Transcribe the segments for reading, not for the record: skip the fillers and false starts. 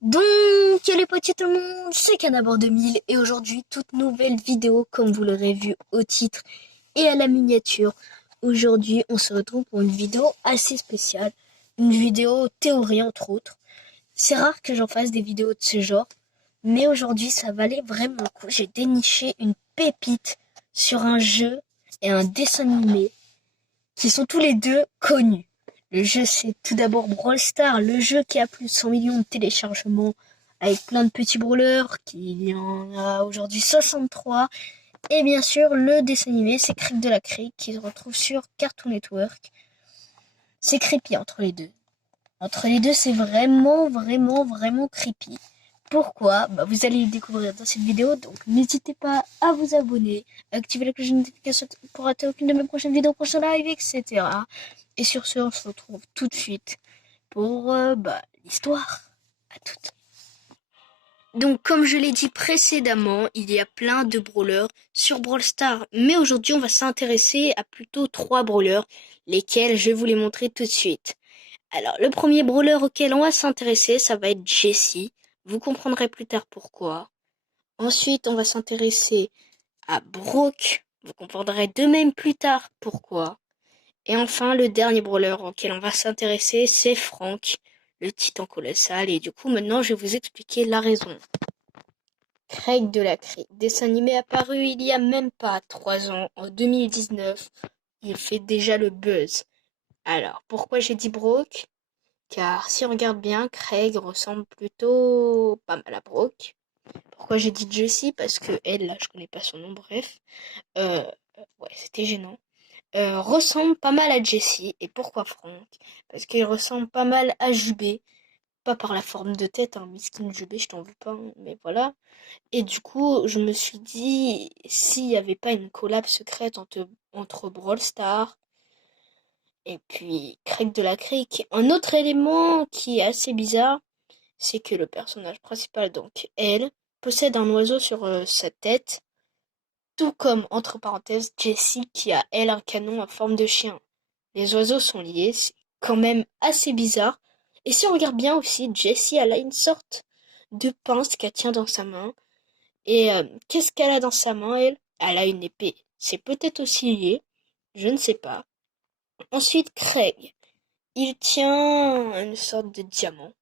Donc, les petits tout le monde, c'est Canabor 2000 et aujourd'hui, toute nouvelle vidéo comme vous l'aurez vu au titre et à la miniature. Aujourd'hui, on se retrouve pour une vidéo assez spéciale, une vidéo théorie entre autres. C'est rare que j'en fasse des vidéos de ce genre, mais aujourd'hui, ça valait vraiment le coup. J'ai déniché une pépite sur un jeu et un dessin animé qui sont tous les deux connus. Le jeu, c'est tout d'abord Brawl Stars, le jeu qui a plus de 100 millions de téléchargements, avec plein de petits brawlers, qu'il y en a aujourd'hui 63. Et bien sûr, le dessin animé, c'est Crick de la Crique, qui se retrouve sur Cartoon Network. C'est creepy entre les deux. Entre les deux, c'est vraiment creepy. Pourquoi? Vous allez le découvrir dans cette vidéo, donc n'hésitez pas à vous abonner, à activer la cloche de notification pour rater aucune de mes prochaines vidéos, prochains lives, etc. Et sur ce, on se retrouve tout de suite pour l'histoire. À toutes. Donc, comme je l'ai dit précédemment, il y a plein de brawlers sur Brawl Stars. Mais aujourd'hui, on va s'intéresser à plutôt 3 brawlers, lesquels je vais vous les montrer tout de suite. Alors, le premier brawler auquel on va s'intéresser, ça va être Jessie. Vous comprendrez plus tard pourquoi. Ensuite, on va s'intéresser à Brock. Vous comprendrez de même plus tard pourquoi. Et enfin, le dernier brawler auquel on va s'intéresser, c'est Frank, le titan colossal. Et du coup, maintenant, je vais vous expliquer la raison. Craig de la Crique, dessin animé apparu il y a même pas 3 ans, en 2019. Il fait déjà le buzz. Alors, pourquoi j'ai dit Brock? Car si on regarde bien, Craig ressemble plutôt pas mal à Brock. Pourquoi j'ai dit Jessie? Parce que elle, là, je connais pas son nom, bref. Ouais, c'était gênant. Ressemble pas mal à Jessie. Et pourquoi Frank? Parce qu'il ressemble pas mal à Jubé. Pas par la forme de tête, hein, miskin Jubé, je t'en veux pas, hein, mais voilà. Et du coup, je me suis dit, s'il n'y avait pas une collab secrète entre Brawl Stars et puis Craig de la Crique. Un autre élément qui est assez bizarre, c'est que le personnage principal, donc elle, possède un oiseau sur sa tête, tout comme, entre parenthèses, Jessie qui a, elle, un canon à forme de chien. Les oiseaux sont liés, c'est quand même assez bizarre. Et si on regarde bien aussi, Jessie, elle a une sorte de pince qu'elle tient dans sa main. Et qu'est-ce qu'elle a dans sa main, elle? Elle a une épée. C'est peut-être aussi lié, je ne sais pas. Ensuite, Craig. Il tient une sorte de diamant.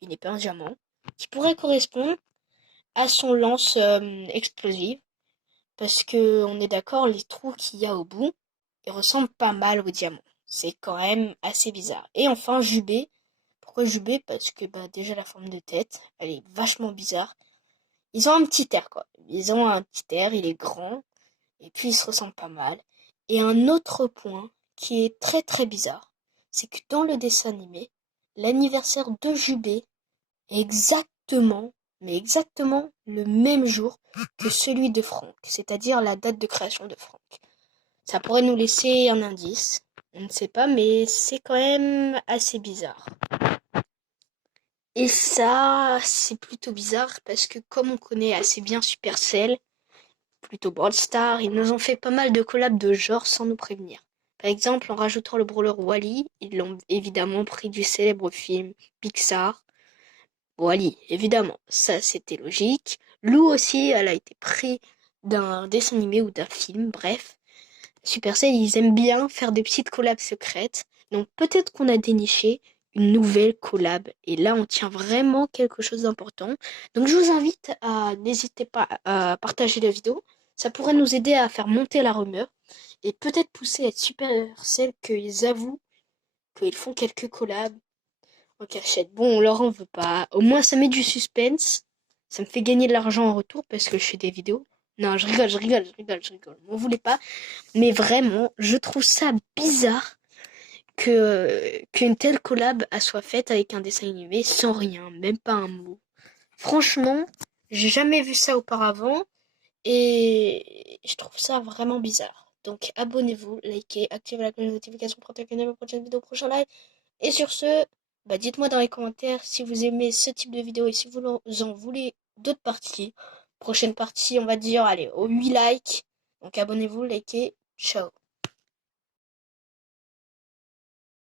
Il n'est pas un diamant. Qui pourrait correspondre à son lance explosive. Parce que on est d'accord, les trous qu'il y a au bout, ils ressemblent pas mal au diamant. C'est quand même assez bizarre. Et enfin, Jubé. Pourquoi Jubé? Parce que déjà la forme de tête, elle est vachement bizarre. Ils ont un petit air, quoi. Ils ont un petit air, il est grand. Et puis ils se ressemblent pas mal. Et un autre point qui est très bizarre, c'est que dans le dessin animé, l'anniversaire de Jubé est exactement le même jour que celui de Franck, c'est-à-dire la date de création de Franck. Ça pourrait nous laisser un indice, on ne sait pas, mais c'est quand même assez bizarre. Et ça, c'est plutôt bizarre parce que comme on connaît assez bien Supercell, plutôt Brawl Stars, ils nous ont fait pas mal de collabs de genre sans nous prévenir. Par exemple, en rajoutant le brawler Wally, ils l'ont évidemment pris du célèbre film Pixar. Wally, évidemment, ça c'était logique. Lou aussi, elle a été pris d'un dessin animé ou d'un film, bref. Supercell, ils aiment bien faire des petites collabs secrètes. Donc peut-être qu'on a déniché une nouvelle collab. Et là, on tient vraiment quelque chose d'important. Donc je vous invite à, n'hésitez pas à partager la vidéo. Ça pourrait nous aider à faire monter la rumeur. Et peut-être pousser à être Supercell qu'ils avouent qu'ils font quelques collabs en cachette. Bon, on leur en veut pas. Au moins, ça met du suspense. Ça me fait gagner de l'argent en retour parce que je fais des vidéos. Non, je rigole. M'en voulez pas. Mais vraiment, je trouve ça bizarre qu'une telle collab soit faite avec un dessin animé sans rien, même pas un mot. Franchement, j'ai jamais vu ça auparavant et je trouve ça vraiment bizarre. Donc abonnez-vous, likez, activez la cloche de notification pour être notifié de mes prochaines vidéos, prochains live. Et sur ce, dites-moi dans les commentaires si vous aimez ce type de vidéo et si vous en voulez d'autres parties. Prochaine partie, on va dire, allez, aux 8 likes. Donc abonnez-vous, likez, ciao.